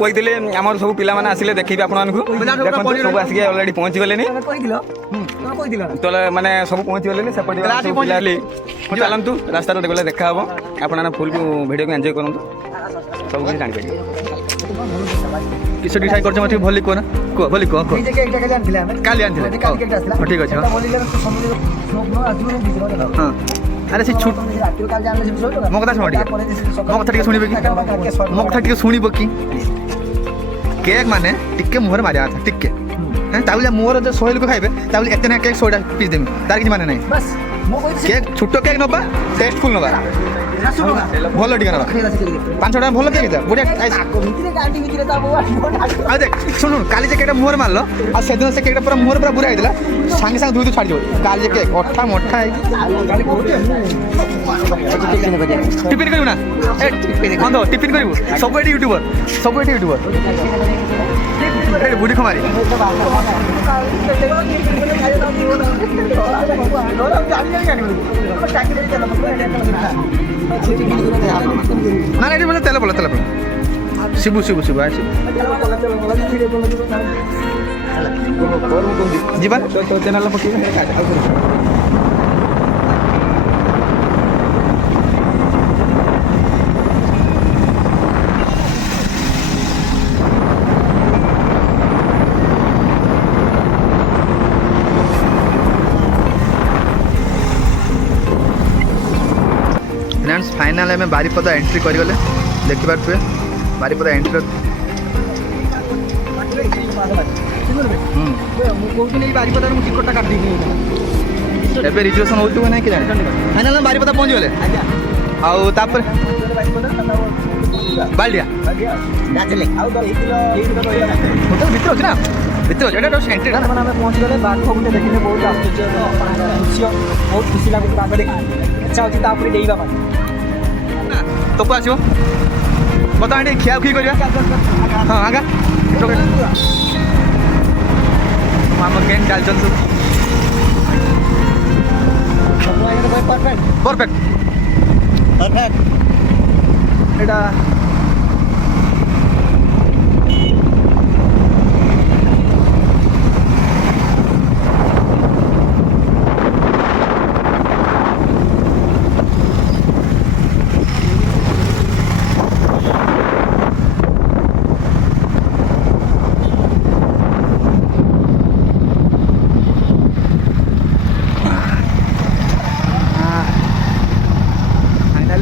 କହିଥିଲି ଆମର ସବୁ ପିଲାମାନେ ଆସିଲେ ଦେଖିବେ ଆପଣମାନଙ୍କୁ ଦେଖନ୍ତୁ ସବୁ ଆସିକି ଅଲରେଡ଼ି ପହଞ୍ଚି ଗଲେନି ତାହେଲେ ମାନେ ସବୁ ପହଞ୍ଚି ଗଲେନି ସେପଟେ ପିଲା ହେଲି ଚାଲନ୍ତୁ ରାସ୍ତାରେ ଗଲେ ଦେଖା ହେବ ଆପଣମାନେ ଫୁଲ୍ ଭିଡ଼ିଓକୁ ଏନ୍ଜୟ କରନ୍ତୁ ସବୁ କିଛି ଜାଣିପାରିବେ किस डिसाइड करछ मथि भली कोन को भली को काली आनथिले ठीक अछि हां अरे से छुट मो कथा सुनिबे कि मो कथा टिके सुनिबो कि केक माने टिके मुहर मारिया था टिके हैं ताबले मोर जो सोहेल को खाइबे ताबले एते ना केक 100 पीस देमी तार कि माने नहीं बस मो कोइ केक छोटो केक नबा टेस्टफुल नबा भल टिके नबा 500 टाइम भल केक बढ़िया आ देख सुन काली जे केटा मुहर मारलो आ सेदिन से केटा पूरा मुहर पूरा बुरा आइदिला संगे संग दुई छाड़ी दियो काली जे केक अठा मोठा टिफिन करियो ना ए बंद टिफिन करियो सब एटी यूट्यूबर ए बुढ़ी खमारी ना एटी बोले तेल बोला शिबू आ जीवन तो चैनल पकी फ्रेंड्स फाइनल में बारीपदा एंट्री करगले देखिपे बारीपदा एंट्री ଏବେ ରିଜର୍ଭେସନ୍ ହେଉଥିବ ନାଇଁ କି ଜାଣି ଫାଇନାଲ୍ ବାରିପଦା ପହଞ୍ଚିଗଲେ ଆଉ ତାପରେ ବାଲିଆ ହୋଟେଲ ଭିତରେ ଅଛି ନା ଭିତରେ ଅଛି ଏଇଟା ସେଣ୍ଟ୍ରି ମାନେ ଆମେ ପହଞ୍ଚିଗଲେ ବାଘ ଗୋଟେ ଦେଖିଲେ ବହୁତ ଆଶ୍ଚର୍ଯ୍ୟ ଦୃଶ୍ୟ ବହୁତ ଖୁସି ଲାଗୁଛି ବାଘ ଦେଖି ଇଚ୍ଛା ହେଉଛି ତାପରେ ଡେଇବା ପାଇଁ ତକୁ ଆସିବ ବର୍ତ୍ତମାନ ଟିକେ ଖିଆଖୁଇ କରିବା ହଁ ଆଗା ଆମ କେନ୍ ଚାଲିଛନ୍ତି परफेक्ट एटा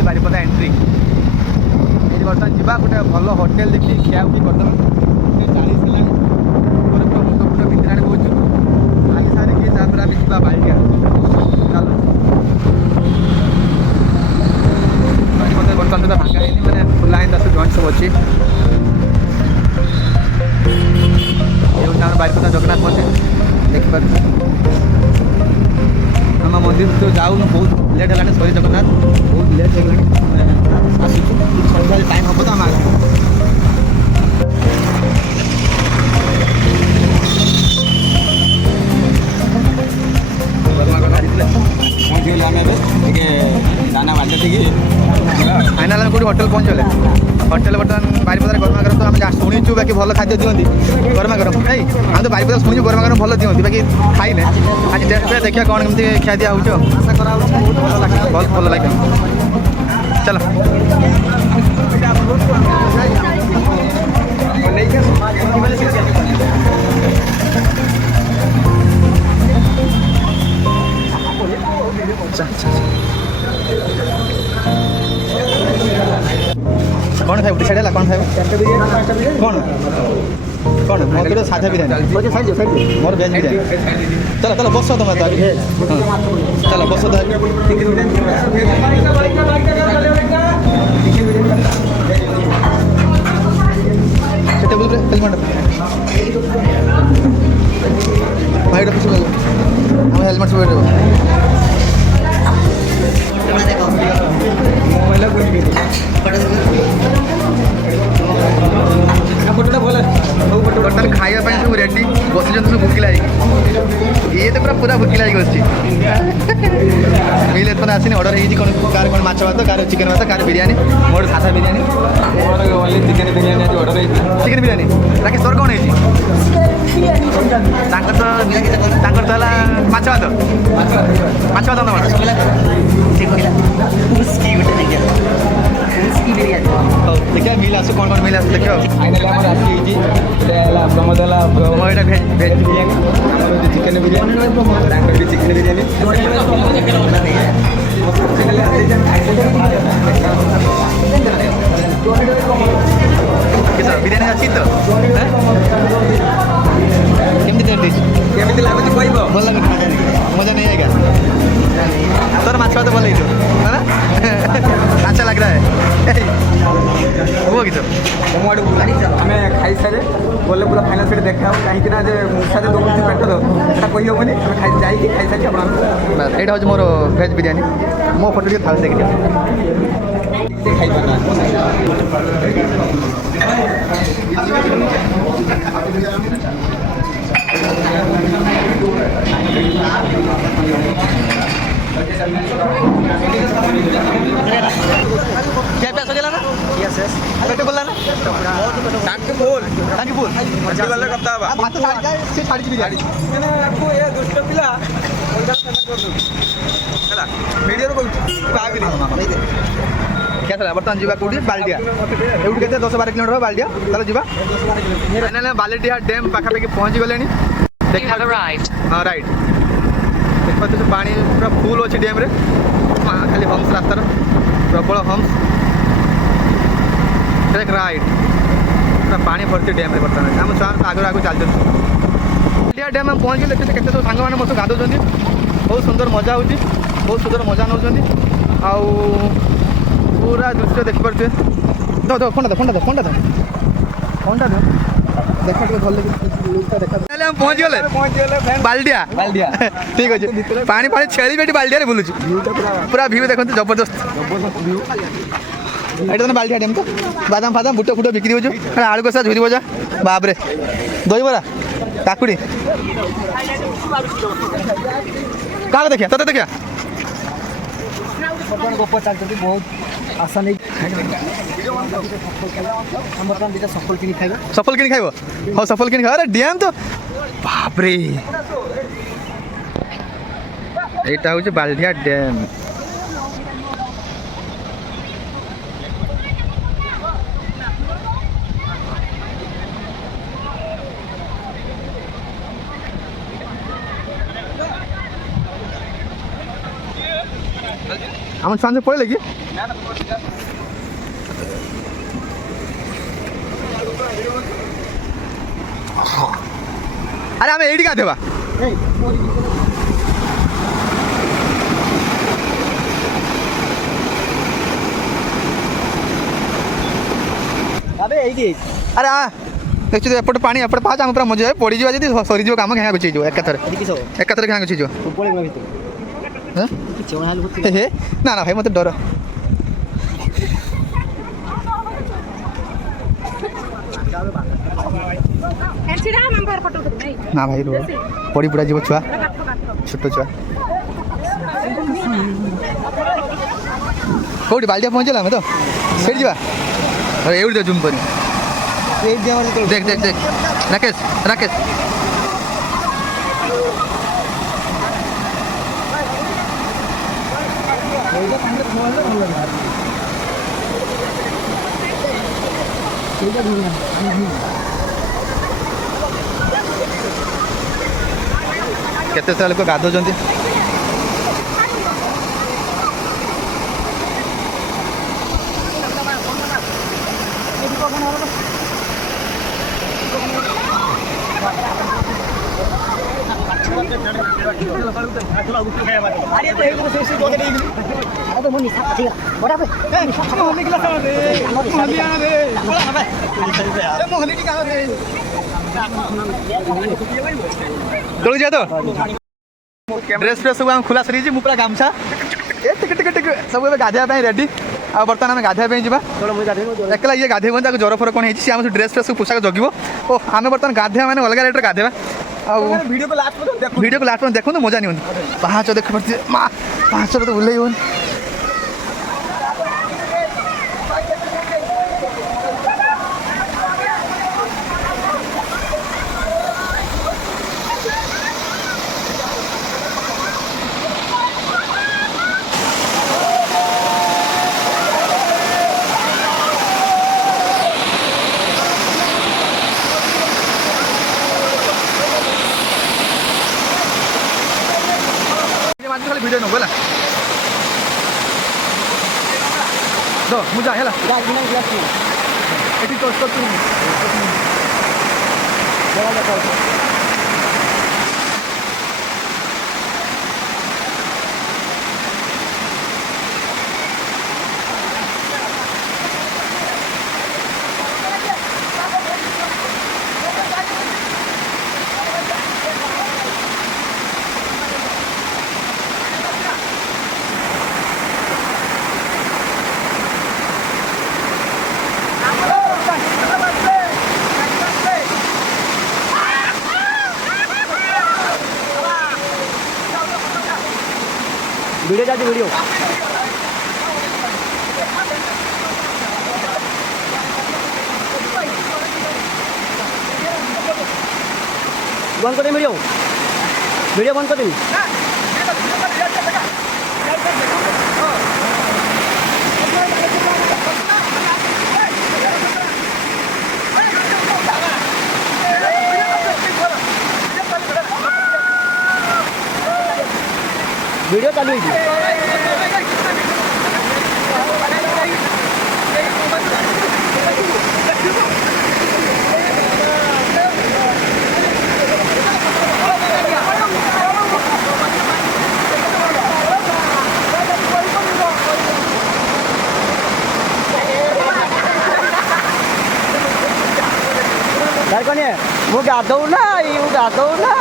बारीपदा एंट्री ये बर्तमान जावा गोटे भल होटेल देखिए खियाखुई करदे 40 मुंड भितराणी बहुत आगे सारे किए तापर आम जा बालिया चलो बर्तमान तो फाँका है मैंने खुला ही 10 जॉइंट सब अच्छी ये बारीपदा जगन्नाथ मंदिर देखिपार आम मंदिर तो जाऊन बहुत लेट है सरी जगन्नाथ बहुत लेट है आसुचु सन्ध्या टाइम हम तो आम पहुँचीगले आम दाना बाल्टा थी फाइनाल आम कौटी होटेल पहुँचले होटेल बर्तमान बारीपदार गरमा गरम तो आम शुणीचु बाकी भल खाद्य दिखती गरमा गरम नहीं आम तो बारीपदा शुणु गरमा गरम भल दिखती बाकी खाइने आज देखिए कौन कमी खिया दिया हो आशा करा बहुत भल लगे चलो कौन खाइब डिसाइड है कौन खाइब कौन कौन मोर तो साधा बिरयानी मोर वेज बिरयानी चलो चलो बस तुम चलो बस टेबल पे हेलमेट भाई डॉक्टर हम हेलमेट से बैठ बर्तमान खाइबा सब रेडी बस सब भुकिला ये तो पूरा भुकिला बस मिल आसनी अर्डर କାହାର ହେଇଛି କ'ଣ କାହାର କ'ଣ ମାଛ ଭାତ କାହାର ଚିକେନ ଭାତ କାହାର ବିରିୟାନୀ ମୋର ସାଧା ବିରିୟାନୀ ମୋର ଓନ୍ଲି ଚିକେନ ବିରିୟାନୀ ଆଜି ଅର୍ଡ଼ର ହେଇଛି। ଚିକେନ ବିରିୟାନୀ ରାକେଶ ତୋର କ'ଣ ହେଇଛି ତାଙ୍କର ତ ହେଲା ମାଛ ଭାତ ମାଛ ଭାତ ତମର ହଉ ଦେଖିବା ମିଲ୍ ଆସୁ କ'ଣ କ'ଣ ମିଲ୍ ଆସୁ ଦେଖିବା ଫାଇନାଲି ଆମର ଆସି ହେଇଛି ଏଇଟା ହେଲା ପ୍ରମୋଦ ହେଲା ମୋର ଏଇଟା ଭେଜ୍ ଭେଜ୍ ବିରିୟାନୀ ଆମର ହେଉଛି ଚିକେନ ବିରିୟାନୀ ତାଙ୍କର ବି ଚିକେନ ବିରିୟାନୀ ବିରିୟାନୀ ଅଛି ତ କେମିତି ଟେଷ୍ଟ କେମିତି ଲାଗୁଛି କହିବ? ଭଲ ଲାଗୁଛି ମଜା ନେଇ ଆଏगा ତୋର ମାଛ ଭାତ ଭଲ ହେଇଥିବ ନା ଆଚ୍ଛା ଲାଗ ରहा है ହୁଅ କି ତ ମୋ ଆଡ଼କୁ ଆମେ ଖାଇସାରେ ଗଲେ ପୁରା ଫାଇନାଲ୍ ସେଠି ଦେଖା ହେବ କାହିଁକି ନା ଯେ ମୂଷାରେ ଦୌଡ଼ୁଛି ପେଟ ତ ସେଟା କହିହେବନି ଆମେ ଯାଇକି ଖାଇସାରିକି ଆପଣ ଏଇଟା ହେଉଛି ମୋର ଭେଜ୍ ବିରିୟାନୀ ମୋ ଫଟୋ ଟିକେ ଥାଉ ଦେଖିଦିଅ ଖାଇପାରୁନା क्या प्यास हो गया ना यस यस पेट बोला ना टांकी बोल टांकी बोल मछली वाला करता है भात छाड़ी जाए से छाड़ी बिरयानी मैंने आपको ये दुष्ट पिला ହେଲା ଭିଡ଼ିଓରେ କହୁଛି ଭାବିଲି क्या था बर्तमान जीवा कोठी बालडिया एउठ केते 10-12 किलोमीटर बालडिया चलो जीवा फाइनल बालडिया डैम पाखापाखि पहुँची गले देखा हाँ राइट देखो तो पानी पूरा फुल अच्छे डैम रे खाली हम्स रास्तार प्रबल हम्स राइट पूरा पानी भर्ती डैम रे बर्तमान आम छुआ आगे आगे चलते बालडिया डैम में पहुँच गए देखते सब सांग मैंने मत गाधौं बहुत सुंदर मजा हो बहुत सुंदर मजा नौ पूरा दृश्य देखिपे दो दो फोन दे फोन दे फोन दे फोन दे देखा भल लगे हम पहुँच गले बालडिया बालडिया ठीक अच्छे पानी पानी छेली बेटी बालडिया रे बुलुची पूरा व्यू देखते जबरदस्त एटा तो बालडिया डैम तो बादाम फादाम बुट फुट बिक्री हो आलू कषा झुरी भजा बापरे दही बरा काकुड़ी क्या देखिया तो देखिया गप चलती बहुत आशा नहीं सफल किनी खाइबा सफल किनी खाइबो हाँ सफल किनी खाइबो अरे डैम तो बाप रे एटा होचे बालडिया डैम हम सांझे पड़े लगी अरे हमें एडी का देवा अबे एडी अरे हाँ देखो एपटे पानी एपटे पाँच आम पूरा मजा पड़ी जावा जी सरीज कम क्या गुची एकाथर एकाथर क्या गुची हे ना ना भाई मत डर ना भाई रो पड़ी पुड़ा जीव छुआ छोट छुआ कौटी बाल्टिया पहुँचल आम तो सेठ जा अरे एवढी जूम कर देख देख देख राकेश राकेश केते सारा लोक गाधौଛନ୍ତି तोड़ जा तो ड्रेस फ्रेस सब खुला सरी पूरा गामछा सब गाधे रेडी आ बर्तमान आम गाधे जा एकला ये गाधे जर फर कौन है ड्रेस फ्रेस पोशाक जगिब ओ आम बर्तमान गाधे मैंने अलग रेट गाधे वीडियो को लास्ट में वीडियो को लास्ट में देखो मजा नहीं पाँच देख पार्टी पाँच तो बुले ମୁଁ ଯାଏ ହେଲା ଏଠି ତ वीडियो जाती वीडियो बंद कर दे वीडियो वीडियो बंद कर दे वीडियो चालू है कौन है वो गादो ना वो गादो ना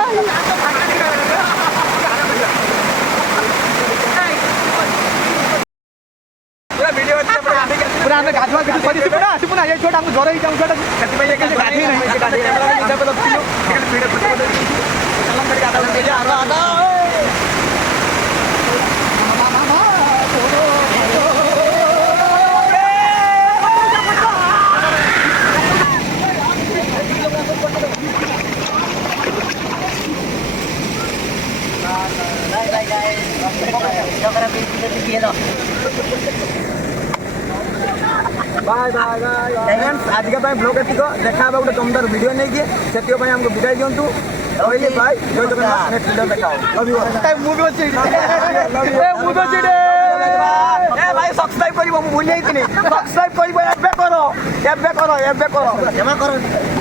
ପୁରା ଆମେ ଗାଧୁଆ କିଛି କରିଛୁ ପୁରା ଆସିବୁ ନା ଏ ଛୁଆଟା ଆମକୁ ଜ୍ୱର ହେଇଛି ଆମ ଛୁଆଟା ସେଥିପାଇଁ ଗାଧେଇ बाय बाय बाय आज का ब्लॉग एतिक देखा गोटे दमदार वीडियो नहीं किए से हमको विदाई दिंतु रही बाय जय जगन्नाथ नेक्स्ट वीडियो देखा मुझे अच्छी भाई सब्सक्राइब कर भूल जाइए सब्सक्राइब कर